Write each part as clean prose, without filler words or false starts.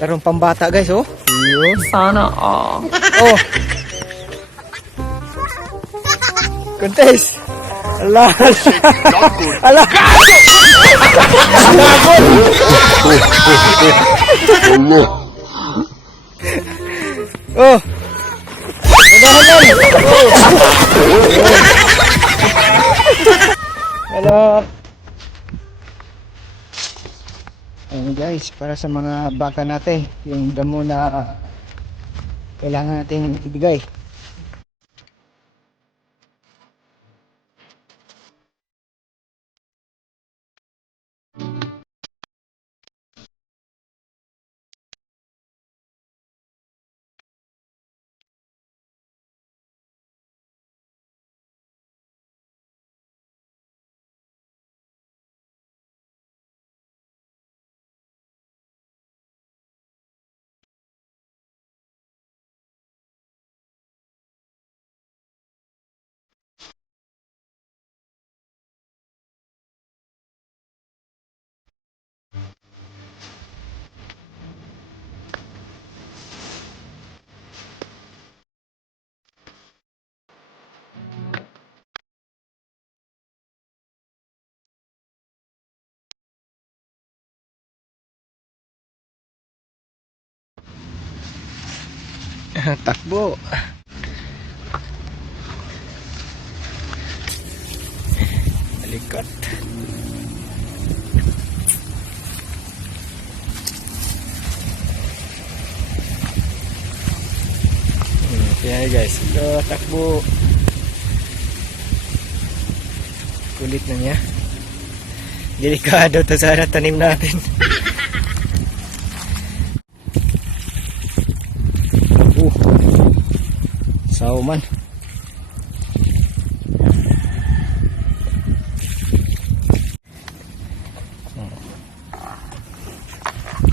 Larong pambata guys, oh. Yun. Sana all. Oh. Contest. Ala. Ala. Oh. Dahan-dahan. Hello. Ayun guys, para sa mga baka natin, yung damo na kailangan natin ibigay. Takbo. Balikat. Kaya guys, ito takbo. Kulit na niya. Delikado to sana tanim natin. Sauman.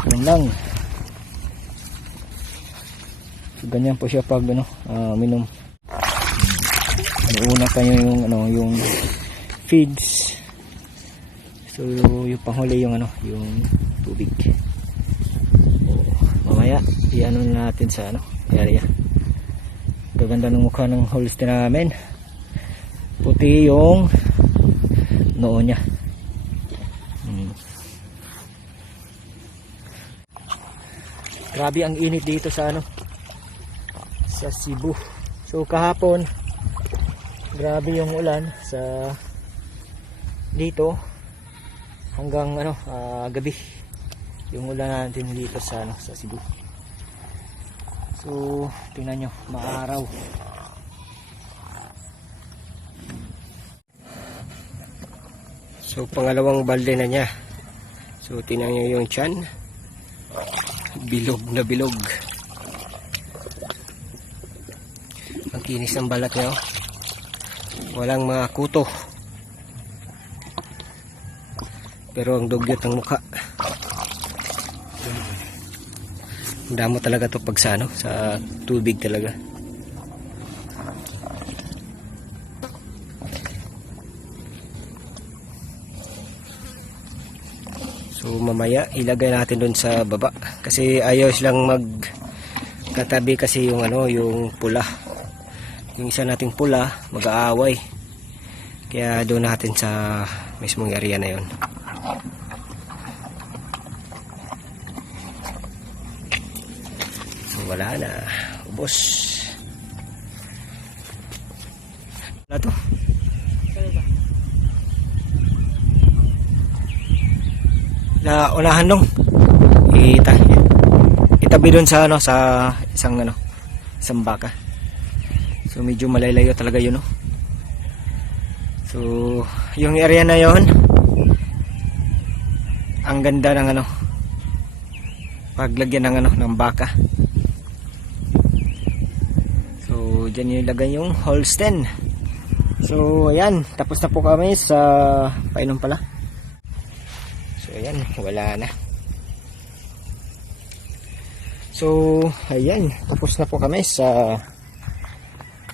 Yun lang. So, ganyan po siya pag minom. Una pa yung yung feeds. So yung panghuli yung yung tubig. Mamaya i-ano natin sa area. Gaganda ng mukha ng Holstein namin. Puti yung noo niya. Grabe ang init dito sa sa Cebu. So kahapon grabe yung ulan sa dito hanggang gabi. Yung ulan natin dito sa sa Cebu. So, tingnan nyo, maaraw. So, pangalawang balde na niya. So, tingnan nyo yung tiyan. Bilog na bilog. Ang kinis ng balat niya. Walang mga kuto. Pero ang dugyot ng mukha. Damo talaga to pag sa sa tubig talaga. So mamaya ilagay natin doon sa baba kasi ayaw silang magkatabi kasi yung yung pula. Yung isa nating pula mag-aaway. Kaya doon natin sa mismong area na 'yon. Wala na, ubos. Wala to. Na unahan nung itabi doon sa sa isang isang baka. So medyo malaylayo talaga yun So yung area na yon ang ganda ng paglagyan ng ng baka. So dyan yung ilagay yung Holstein. So ayan, tapos na po kami sa painom pala. So ayan, wala na. So ayan, tapos na po kami sa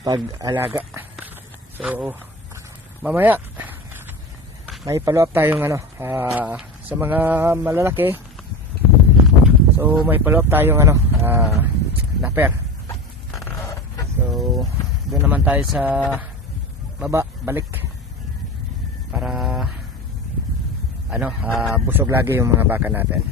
pag-alaga. So mamaya may follow up tayong sa mga malalaki. So So may follow up tayong napper. So doon naman tayo sa baba, balik para busog lagi yung mga baka natin.